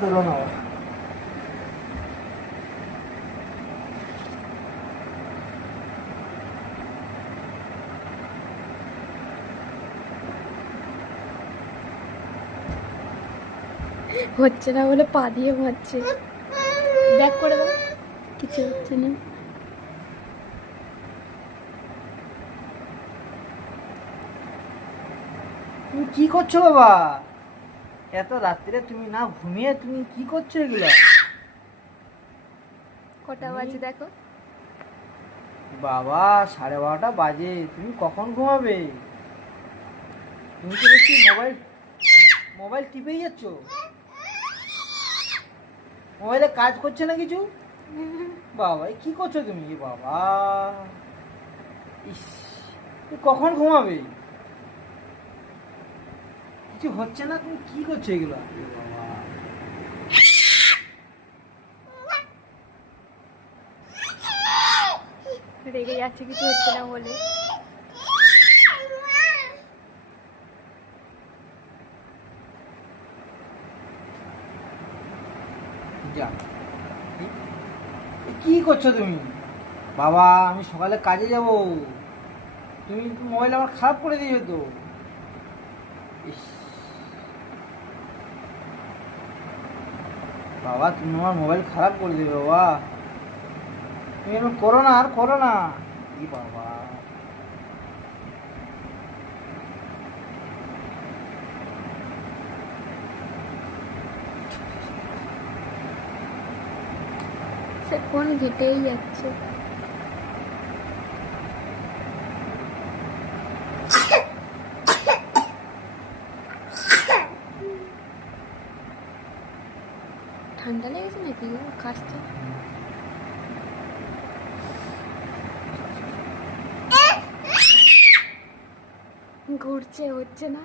তোলো না। হচ্ছে না বলে পা দিয়ে মারছে। ব্যাক করে দাও, কিছু হচ্ছে না। তুমি কি করছো বাবা? এত রাত্রে তুমি না ঘুমিয়ে তুমি কি করছো এগুলা? কটা বাজে দেখো। বাবা 12:30 বাজে, তুমি কখন ঘুমাবে? তুমি তো দেখছি মোবাইল মোবাইল টিপেই যাচ্ছ। মোবাইলে কাজ করছে না কিছু? বাবা এ কি করছো তুমি? এ বাবা, ইস, তুমি কখন ঘুমাবে? কিছু হচ্ছে না, তুমি কি করছো এগুলা? এ বাবা, রেগে যাচ্ছে কিছু হচ্ছে না বলে। যা, কি করছো তুমি? বাবা আমি সকালে কাজে যাব, তুমি মোবাইল আমার খারাপ করে দিয়েছো তো। ইস, বাবা তুমি আমার মোবাইল খারাপ করে দেবে বাবা। তুমি এরকম করো না, আর করো না। কি বাবা, সে ফোন ঘেটেই যাচ্ছে। ঠান্ডা লেগেছে নাকি গো? কাশছে। ঘুরছে, হচ্ছে না।